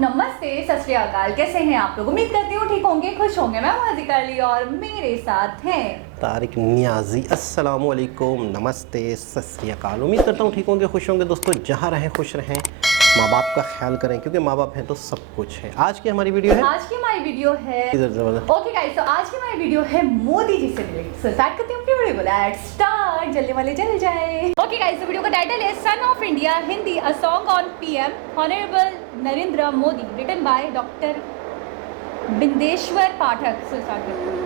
नमस्ते, सत श्री अकाल। कैसे हैं आप लोग? उम्मीद करती हूँ ठीक होंगे, खुश होंगे। मैं हाजिर अली और मेरे साथ हैं तारिक नियाजी। अस्सलाम वालेकुम, नमस्ते, सत श्री अकाल। उम्मीद करता हूँ ठीक होंगे, खुश होंगे। दोस्तों, जहाँ रहें खुश रहें, माँ बाप का ख्याल करें, क्योंकि माँ बाप हैं तो सब कुछ है। आज की हमारी वीडियो है ओके गाइस, तो आज की हमारी वीडियो है मोदी जी से रिलेटेड। सो स्टार्ट करते हैं अपनी वीडियो को। लेट्स स्टार्ट, जल्दी वाले चल जाए। ओके गाइस, तो वीडियो का टाइटल है son of India Hindi, a song on PM honourable Narendra Modi, written by doctor Bindeshwar Pathak. So start करते हैं।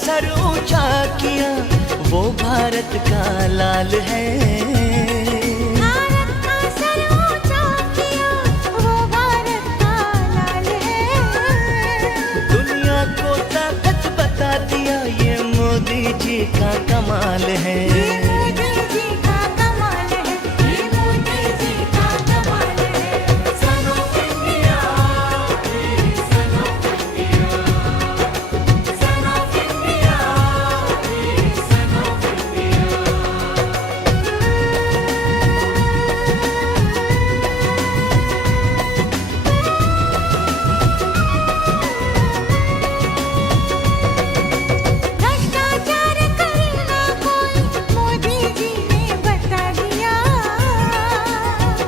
सर ऊंचा किया वो भारत का लाल है। भारत का सर ऊंचा किया वो भारत का लाल है। दुनिया को ताकत बता दिया ये मोदी जी का कमाल है।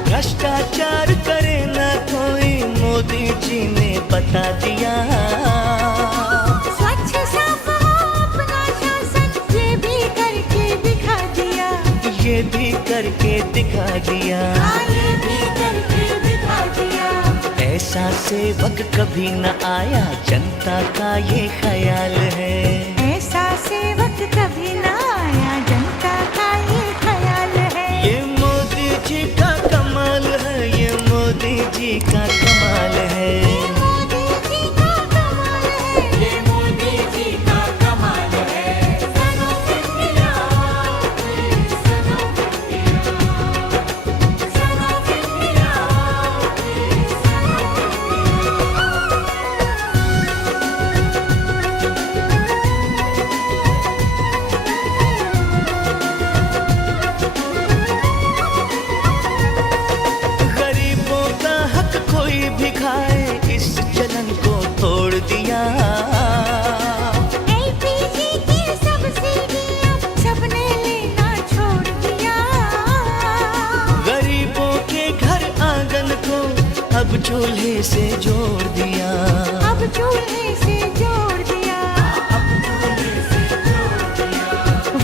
भ्रष्टाचार करे ना कोई मोदी जी ने बता दिया। स्वच्छ साफ अपना शासन ये भी करके दिखा दिया। ये भी करके दिखा दिया। ये भी करके दिखा दिया। ऐसा सेवक कभी न आया, जनता का ये ख्याल है। ऐसा सेवक कभी न आया, जनता का ये ख्याल है। ये मोदी जी का कमाल है, ये मोदी जी का कमाल है। ये मोदी जी का कमाल है, ये मोदी जी का कमाल है। Son of India, son of India, son of India, सन भी खाए इस जलन को तोड़ दिया। एलपीजी की सब्सिडी सबने लेना छोड़ दिया। गरीबों के घर आंगन को अब चूल्हे से जोड़ दिया। अब चूल्हे से जोड़ दिया। अब चूल्हे से जोड़ दिया।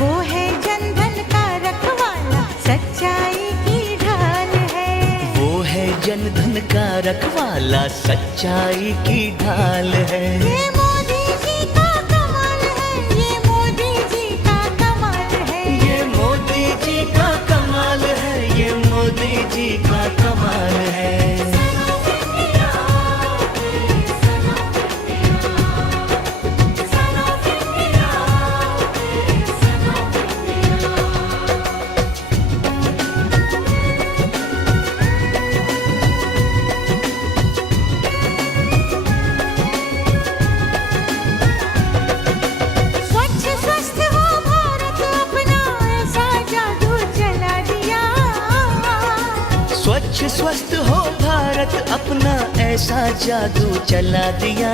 वो है जनधन का रखवाला, सच्चाई की ढाल है। वो है जनधन का रखवाला, सच्चाई की ढाल है। ये मोदी जी का कमाल है, ये मोदी जी का कमाल है। ये मोदी जी का कमाल है, ये मोदी जी का कमाल है। स्वच्छ स्वस्थ हो भारत अपना, ऐसा जादू चला दिया।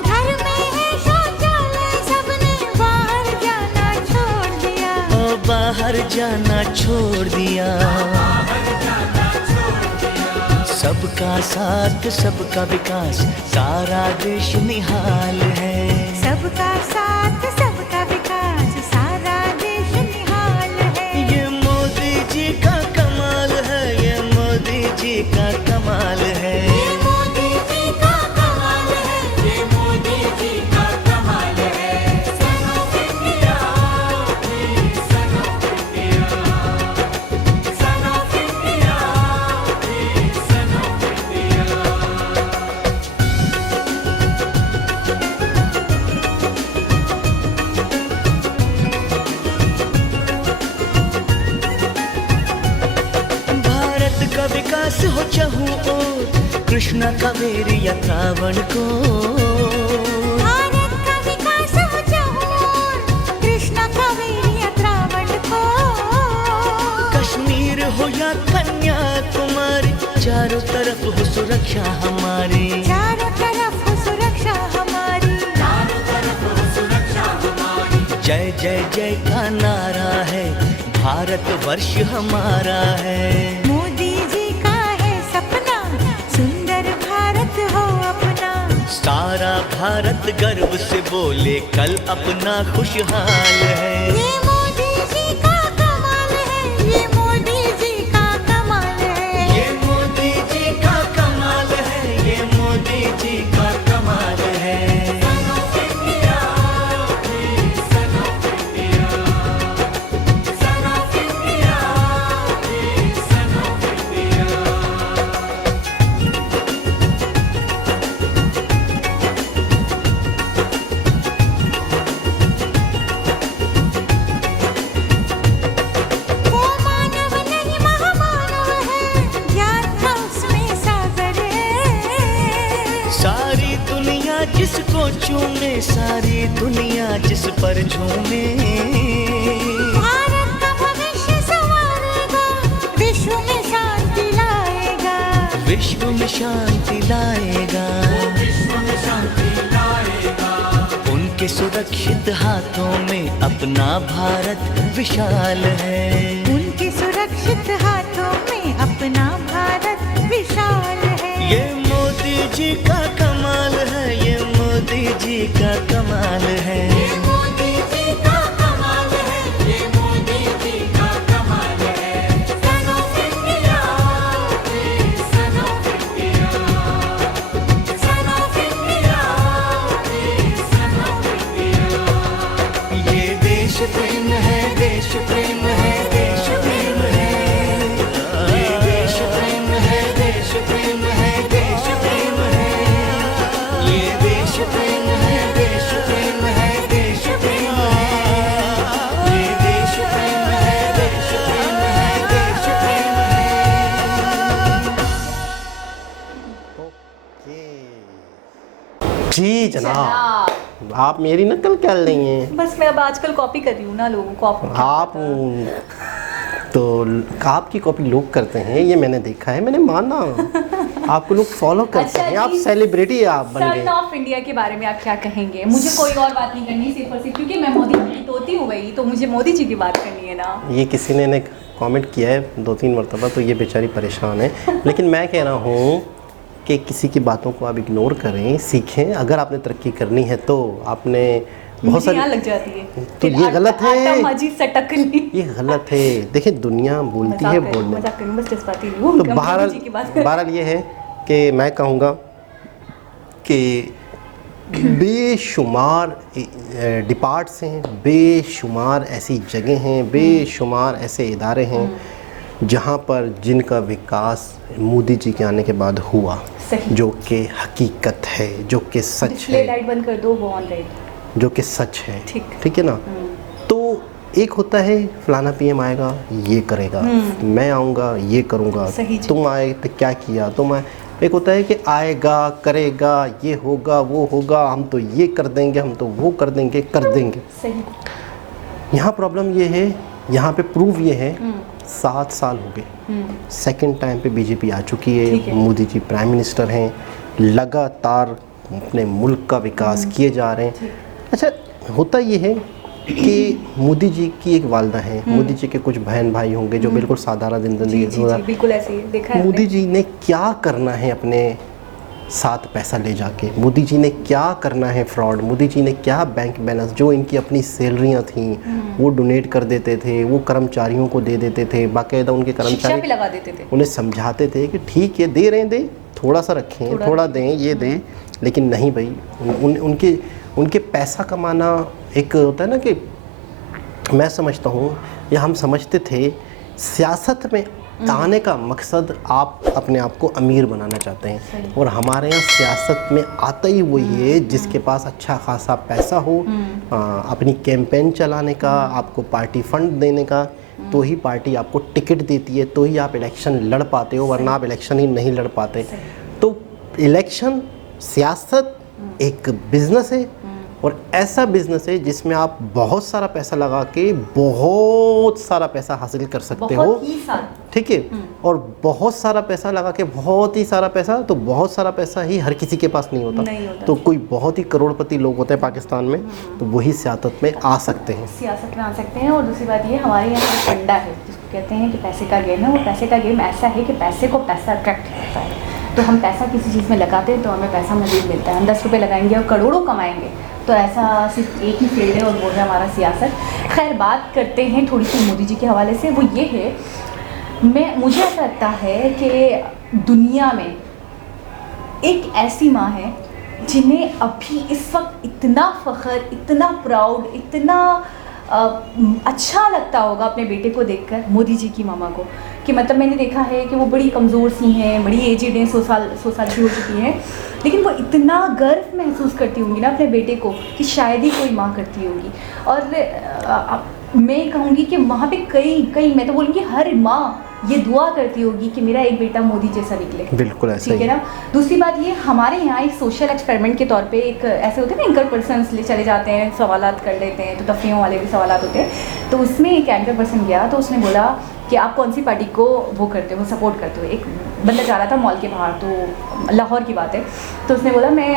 घर में है शौचालय, सबने बाहर जाना छोड़ दिया। ओ बाहर जाना छोड़ दिया। सबका साथ सबका विकास, सारा देश निहाल है। सबका साथ सबका विकास, सारा देश निहाल है। ये मोदी विकास हो चाहूं और कृष्णा कावेरी या श्रावण को। भारत का विकास हो चाहूं और कृष्णा कावेरी या श्रावण को। कश्मीर हो या कन्याकुमारी, चारों तरफ हो सुरक्षा हमारी। चारों तरफ हो सुरक्षा हमारी, चारों तरफ हो सुरक्षा हमारी। जय जय जय का नारा है, भारत वर्ष हमारा है। मोदी जी का है सपना, सुंदर भारत हो अपना। सारा भारत गर्व से बोले कल अपना खुशहाल है। ये मोदी जी का कमाल है, ये मोदी जी का कमाल है। ये मोदी जी का कमाल है, ये मोदी जी का कमाल है। वो मानव नहीं महामानव है, ज्ञान का उसमें सागर है। सारी दुनिया जिसको चूमे, सारी दुनिया जिस पर झूमे। भारत का भविष्य संवारेगा, विश्व में शांति लाएगा। विश्व में शांति लाएगा, उनके सुरक्षित हाथों में अपना भारत विशाल है। उनके सुरक्षित हाथों में अपना भारत विशाल है। ये मोदी जी का कमाल है, ये मोदी जी का कमाल है। मोदी जी का कमाल है, ये मोदी जी का कमाल है। Son of India, son of India, son of India, son of India. ये देश प्रेम है, देश प्रेम है, देश प्रेम है। ये देश प्रेम है, देश प्रेम है, देश प्रेम है। ये देश प्रेम है, देश प्रेम है, देश प्रेम है। ये देश प्रेम है, देश प्रेम है, देश प्रेम है। जी जनाब, आप मेरी नकल कर रही हैं। बस मैं अब आजकल कॉपी कर रही हूँ ना लोगों को। आप तो आपकी कॉपी लोग करते हैं, ये मैंने देखा है, मैंने माना। आपको लोग फॉलो करते अच्छा हैं, आप जी, सेलिब्रिटी आप बन सन गए। ऑफ इंडिया के बारे में आप क्या कहेंगे? मुझे कोई और बात नहीं करनी, सिर्फ और सिर्फ क्योंकि मैं मोदी की तोती हो गई, तो मुझे मोदी जी की बात करनी है ना। ये किसी ने कमेंट किया है 2-3 मरतबा, तो ये बेचारी परेशान है। लेकिन मैं कह रहा हूँ कि किसी की बातों को आप इग्नोर करें, सीखें। अगर आपने तरक्की करनी है तो आपने बहुत मुझे यहाँ सारी, लग जाती है तो ये गलत है। आटा मजीद सटक ली। ये गलत है। देखिए दुनिया बोलती है बोलने, मजाक करूँ, बस जज्बाती नहीं हूँ। तो हम बहरहाल मोदी जी की बात कर- बहरहाल ये है कि मैं कहूँगा कि बेशुमार डिपार्ट्स हैं, बेशुमार ऐसी जगह हैं, बेशुमार ऐसे इदारे हैं जहाँ पर जिनका विकास मोदी जी के आने के बाद हुआ, सही। जो कि हकीकत है, जो कि सच डिस्प्ले है, लाइट बंद कर दो, वो ऑन लाइट। जो कि सच है। ठीक। ठीक है ना। तो एक होता है फलाना पीएम आएगा ये करेगा, मैं आऊँगा ये करूँगा, सही जी। तुम आए तो क्या किया तुम आए। एक होता है कि आएगा करेगा, ये होगा वो होगा, हम तो ये कर देंगे, हम तो वो कर देंगे, कर देंगे। सही। यहाँ प्रॉब्लम ये है, यहाँ पे प्रूव ये है 7 साल हो गए, सेकंड टाइम पे बीजेपी आ चुकी ठीक है, है। मोदी जी प्राइम मिनिस्टर हैं, लगातार अपने मुल्क का विकास किए जा रहे हैं। अच्छा होता ये है कि मोदी जी की एक वालदा है, मोदी जी के कुछ बहन भाई होंगे जो बिल्कुल साधारण जी जिंदगी जी जी, बिल्कुल ऐसे ही देखा है मोदी हमने। जी ने क्या करना है अपने साथ पैसा ले जाके, मोदी जी ने क्या करना है फ्रॉड, मोदी जी ने क्या बैंक बैलेंस, जो इनकी अपनी सैलरियां थी वो डोनेट कर देते थे, वो कर्मचारियों को दे देते थे, बाकायदा उनके शिक्षा कर्मचारी पे लगा देते थे। उन्हें समझाते थे कि ठीक है दे रहे हैं, दे थोड़ा सा रखें, थोड़ा दें, ये दें। लेकिन नहीं भाई, उनके पैसा कमाना एक होता है ना कि मैं समझता हूँ या हम समझते थे सियासत में आने का मकसद आप अपने आप को अमीर बनाना चाहते हैं, और हमारे यहाँ सियासत में आता ही वही है जिसके पास अच्छा खासा पैसा हो, अपनी कैंपेन चलाने का, आपको पार्टी फंड देने का। तो ही पार्टी आपको टिकट देती है, तो ही आप इलेक्शन लड़ पाते हो, वरना आप इलेक्शन ही नहीं लड़ पाते। तो इलेक्शन, सियासत एक बिजनेस है, और ऐसा बिजनेस है जिसमें आप बहुत सारा पैसा लगा के बहुत सारा पैसा हासिल कर सकते हो, ठीक है। और बहुत सारा पैसा लगा के बहुत ही सारा पैसा, तो बहुत सारा पैसा ही हर किसी के पास नहीं होता। तो कोई बहुत ही करोड़पति लोग होते हैं पाकिस्तान में, तो वही सियासत में आ सकते हैं, और दूसरी बात ये, हमारे यहाँ जो फंडा है जिसको कहते हैं कि पैसे का गेम है, वो पैसे का गेम ऐसा है कि पैसे को पैसा अट्रैक्ट करता है। तो हम पैसा किसी चीज़ में लगाते हैं तो हमें पैसा मज़ीद मिलता है। हम 10 रुपये लगाएंगे और करोड़ों कमाएंगे, तो ऐसा सिर्फ एक ही फील्ड है और वो है हमारा सियासत। खैर, बात करते हैं थोड़ी सी मोदी जी के हवाले से। वो ये है, मुझे ऐसा लगता है कि दुनिया में एक ऐसी माँ है जिन्हें अभी इस वक्त इतना फ़ख्र, इतना प्राउड, इतना अच्छा लगता होगा अपने बेटे को देखकर, मोदी जी की मामा को, कि मतलब मैंने देखा है कि वो बड़ी कमज़ोर सी हैं, बड़ी एजिड हैं, 100 साल की हो चुकी हैं, लेकिन वो इतना गर्व महसूस करती होंगी ना अपने बेटे को कि शायद ही कोई माँ करती होगी। और मैं कहूँगी कि वहाँ पे कई मैं तो बोलूँगी हर माँ ये दुआ करती होगी कि मेरा एक बेटा मोदी जैसा निकले। बिल्कुल ऐसा ठीक है ना। दूसरी बात ये, हमारे यहाँ एक सोशल एक्सपेरिमेंट के तौर पे एक ऐसे होते हैं ना, एंकर पर्सन्स ले चले जाते हैं, सवालात कर लेते हैं, तो तफरीहों वाले भी सवालात होते हैं। तो उसमें एक एंकर पर्सन गया, तो उसने बोला कि आप कौन सी पार्टी को वो करते हो, सपोर्ट करते हो। एक बंदा जा रहा था मॉल के बाहर, तो लाहौर की बात है, तो उसने बोला मैं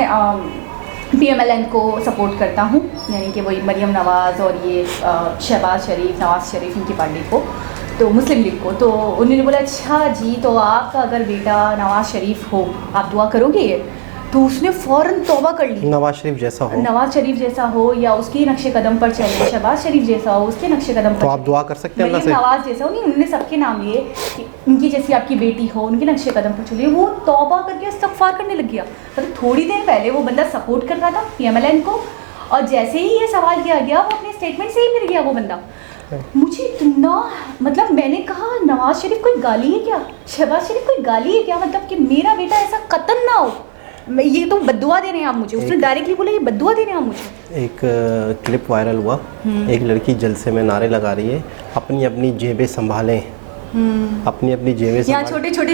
PMLN को सपोर्ट करता हूँ, यानी कि वही मरियम नवाज़ और ये नवाज़ शरीफ इनकी पार्टी को, तो मुस्लिम लीग को। तो उन्होंने बोला अच्छा जी, तो आपका अगर बेटा नवाज़ शरीफ हो, आप दुआ करोगे ये? तो उसने फ़ौरन तौबा कर ली, नवाज़ शरीफ जैसा हो या उसके नक्शे कदम पर चले, शहबाज शरीफ जैसा हो उसके नक्शे कदम पर, तो आप दुआ कर सकते हैं अल्लाह से। नवाज़ जैसा हो नहीं, उन्होंने सबके नाम लिए कि उनकी जैसी आपकी बेटी हो, उनके नक्शे कदम पर चलिए। वो तौबा करके इस्तग़फ़ार करने लग गया। मतलब थोड़ी देर पहले वो बंदा सपोर्ट कर रहा था PMLN को, और जैसे ही ये सवाल किया गया वो अपने स्टेटमेंट से ही मिल गया वो बंदा। मुझे इतना, मतलब मैंने कहा नवाज़ शरीफ कोई गाली है क्या, शहबाज शरीफ कोई गाली है क्या, मतलब कि मेरा बेटा ऐसा कतल ना हो, ये तो बद्दुआ दे रहे हैं आप मुझे। उसने डायरेक्टली बोला ये बद्दुआ दे रहे हैं आप मुझे। एक क्लिप वायरल हुआ, एक लड़की जलसे में नारे लगा रही है, अपनी अपनी जेबें संभालें, अपनी अपनी जेबें यहाँ छोटे छोटे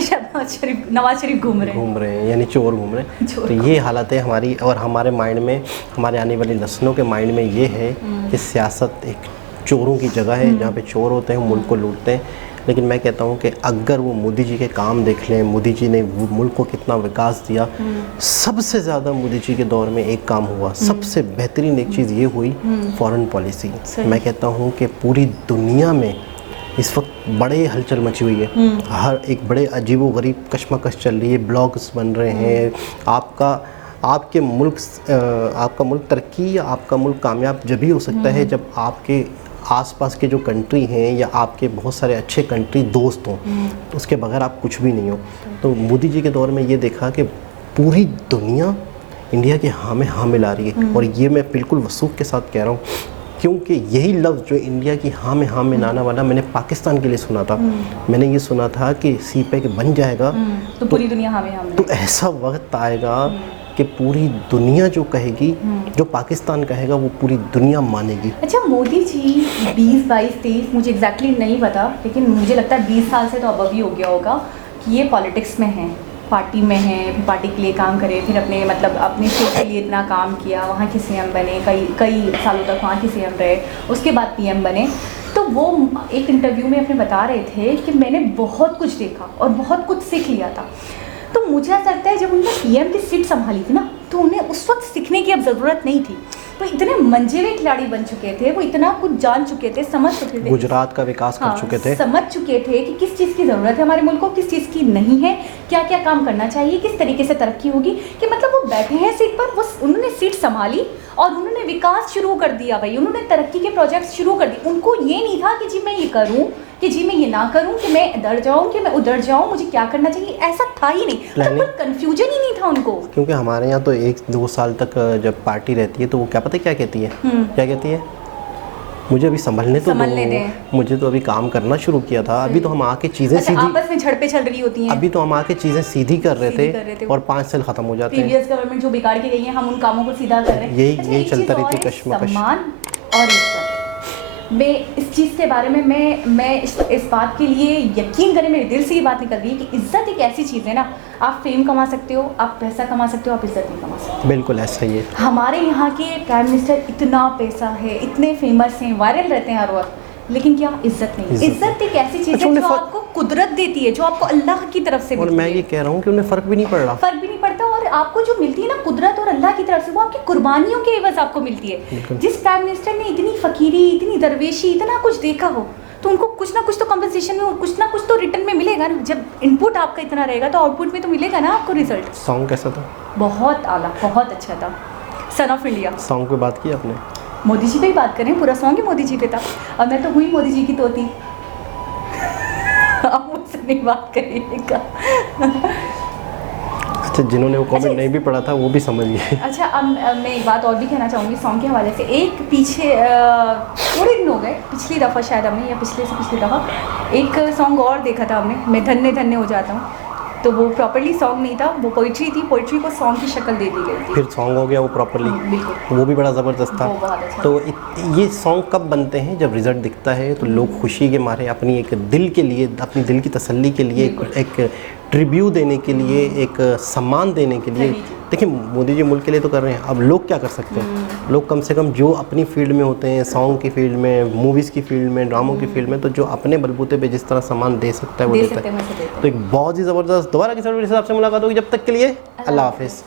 नवाज शरीफ घूम रहे हैं, यानी चोर घूम रहे हैं। तो ये हालत है हमारी, और हमारे माइंड में, हमारे आने वाली नस्लों के माइंड में ये है कि सियासत एक चोरों की जगह है, जहाँ पे चोर होते हैं, मुल्क को लूटते हैं। लेकिन मैं कहता हूँ कि अगर वो मोदी जी के काम देख लें, मोदी जी ने मुल्क को कितना विकास दिया, सबसे ज़्यादा मोदी जी के दौर में एक काम हुआ, सबसे बेहतरीन एक चीज़ ये हुई, फॉरेन पॉलिसी। मैं कहता हूँ कि पूरी दुनिया में इस वक्त बड़े हलचल मची हुई है, हर एक बड़े अजीबो गरीब कशमकश चल रही है, ब्लॉग्स बन रहे हैं। आपका मुल्क तरक्की, आपका मुल्क कामयाब जब भी हो सकता है जब आपके आसपास के जो कंट्री हैं या आपके बहुत सारे अच्छे कंट्री दोस्त हों, तो उसके बगैर आप कुछ भी नहीं हो। तो मोदी जी के दौर में ये देखा कि पूरी दुनिया इंडिया के हाँ में हाँ मिला रही है, और ये मैं बिल्कुल वसूख के साथ कह रहा हूँ, क्योंकि यही लफ्ज़ जो इंडिया की हाँ में हाँ मिलाने वाला मैंने पाकिस्तान के लिए सुना था। मैंने ये सुना था कि CPEC बन जाएगा तो पूरी दुनिया हाँ में हाँ तो ऐसा वक्त आएगा कि पूरी दुनिया जो कहेगी, जो पाकिस्तान कहेगा वो पूरी दुनिया मानेगी। अच्छा, मोदी जी 20, 22, 23 मुझे एग्जैक्टली नहीं पता, लेकिन मुझे लगता है 20 साल से तो अब भी हो गया होगा कि ये पॉलिटिक्स में हैं, पार्टी में हैं, फिर पार्टी के लिए काम करे, फिर अपने स्टेट के लिए इतना काम किया, वहाँ के CM बने, कई सालों तक वहाँ के CM रहे, उसके बाद PM बने। तो वो एक इंटरव्यू में अपने बता रहे थे कि मैंने बहुत कुछ देखा और बहुत कुछ सीख लिया था। तो मुझे ऐसा लगता है जब उन्होंने PM की सीट संभाली थी ना, तो उन्हें उस वक्त सीखने की अब ज़रूरत नहीं थी। वो इतने मंजे हुए खिलाड़ी बन चुके थे, वो इतना कुछ जान चुके थे, समझ चुके थे, गुजरात का विकास कर चुके थे, समझ चुके थे कि किस चीज़ की ज़रूरत है हमारे मुल्क को, किस चीज़ की नहीं है, क्या क्या काम करना चाहिए, किस तरीके से तरक्की होगी। कि मतलब वो बैठे हैं सीट पर, वो उन्होंने सीट संभाली और उन्होंने विकास शुरू कर दिया भाई, उन्होंने तरक्की के प्रोजेक्ट्स शुरू कर दिए। उनको ये नहीं था कि जी मैं ये करूँ, कि जी मैं ये ना करूँ, कि मैं इधर जाऊँ, कि मैं उधर जाऊँ, मुझे क्या करना चाहिए, ऐसा था ही नहीं। मतलब कोई कन्फ्यूजन ही नहीं था उनको। क्योंकि हमारे यहाँ तो 1-2 साल तक जब पार्टी रहती है तो वो क्या पता क्या कहती है, क्या कहती है, मुझे अभी संभलने तो दो, मुझे तो अभी काम करना शुरू किया था, अभी तो हम आके चीज़ें सीधी, आपस में झड़पें चल रही होती हैं, अभी तो हम आके चीज़ें सीधी कर रहे थे और 5 साल ख़त्म हो जाते हैं। प्रीवियस गवर्नमेंट जो बिगाड़ के गई है, हम उन कामों को सीधा कर रहे हैं। यही चलता रहती कश्मकश। सम्मान और इज्जत, मैं इस चीज़ के बारे में मैं इस बात के लिए यकीन करें, मेरे दिल से ये बात निकल रही है कि इज़्ज़त एक ऐसी चीज़ है ना, आप फेम कमा सकते हो, आप पैसा कमा सकते हो, आप इज़्ज़त नहीं कमा सकते। बिल्कुल ऐसा ही है। हमारे यहाँ के प्राइम मिनिस्टर इतना पैसा है, इतने फेमस हैं, वायरल रहते हैं हर वक्त, लेकिन क्या इज़्ज़त नहीं। इज़्ज़त एक ऐसी चीज़ अच्छा, है जो उन्हें आपको कुदरत देती है, जो आपको अल्लाह की तरफ से और मिलती मैं है। ये कह रहा हूँ कि उन्हें फ़र्क भी नहीं पड़ रहा। फ़र्क भी नहीं पड़ता, और आपको जो मिलती है ना कुदरत और अल्लाह की तरफ से, वो आपकी कुर्बानियों के एवज आपको मिलती है। बिल्कुल। जिस प्राइम मिनिस्टर ने इतनी फ़कीरी, इतनी दरवेशी, इतना कुछ देखा हो, तो उनको कुछ ना कुछ तो कंपनसेशन में और कुछ ना कुछ तो रिटर्न में मिलेगा ना। जब इनपुट आपका इतना रहेगा तो आउटपुट में तो मिलेगा ना आपको रिजल्ट। सॉन्ग कैसा था? बहुत आला, बहुत अच्छा था। सन ऑफ इंडिया सॉन्ग पे बात की आपने? मोदी जी पे ही बात करें, पूरा सॉन्ग ही मोदी जी पे था, और मैं तो हुई मोदी जी की तोती। आप मुझसे नहीं बात करिएगा। अच्छा, जिन्होंने वो कमेंट नहीं भी पढ़ा था वो भी समझ गए। अच्छा, अब मैं एक बात और भी कहना चाहूँगी सॉन्ग के हवाले से। एक पीछे थोड़े दिन हो गए, पिछली दफ़ा शायद हमने, या पिछले से पिछली दफ़ा एक सॉन्ग और देखा था हमने, मैं धन्य धन्य हो जाता हूँ। तो वो प्रॉपर्ली सॉन्ग नहीं था, वो पोइट्री थी, पोइट्री को सॉन्ग की शक्ल दे दी गई थी। फिर सॉन्ग हो गया वो प्रॉपरली, बिल्कुल, वो भी बड़ा ज़बरदस्त था। वो बहुत अच्छा। तो ये सॉन्ग कब बनते हैं? जब रिज़ल्ट दिखता है तो लोग खुशी के मारे अपनी एक दिल के लिए, अपनी दिल की तसल्ली के लिए, एक ट्रिब्यूट देने के लिए, एक सम्मान देने के लिए। देखिए, मोदी जी मुल्क के लिए तो कर रहे हैं, अब लोग क्या कर सकते हैं? लोग कम से कम जो अपनी फील्ड में होते हैं, सॉन्ग की फील्ड में, मूवीज़ की फील्ड में, ड्रामों की फील्ड में, तो जो अपने बलबूते पे जिस तरह सम्मान दे सकता है वो देता है। तो एक बहुत ही ज़बरदस्त, दोबारा किसी और आपसे मुलाकात होगी, जब तक के लिए अल्लाह हाफिज़।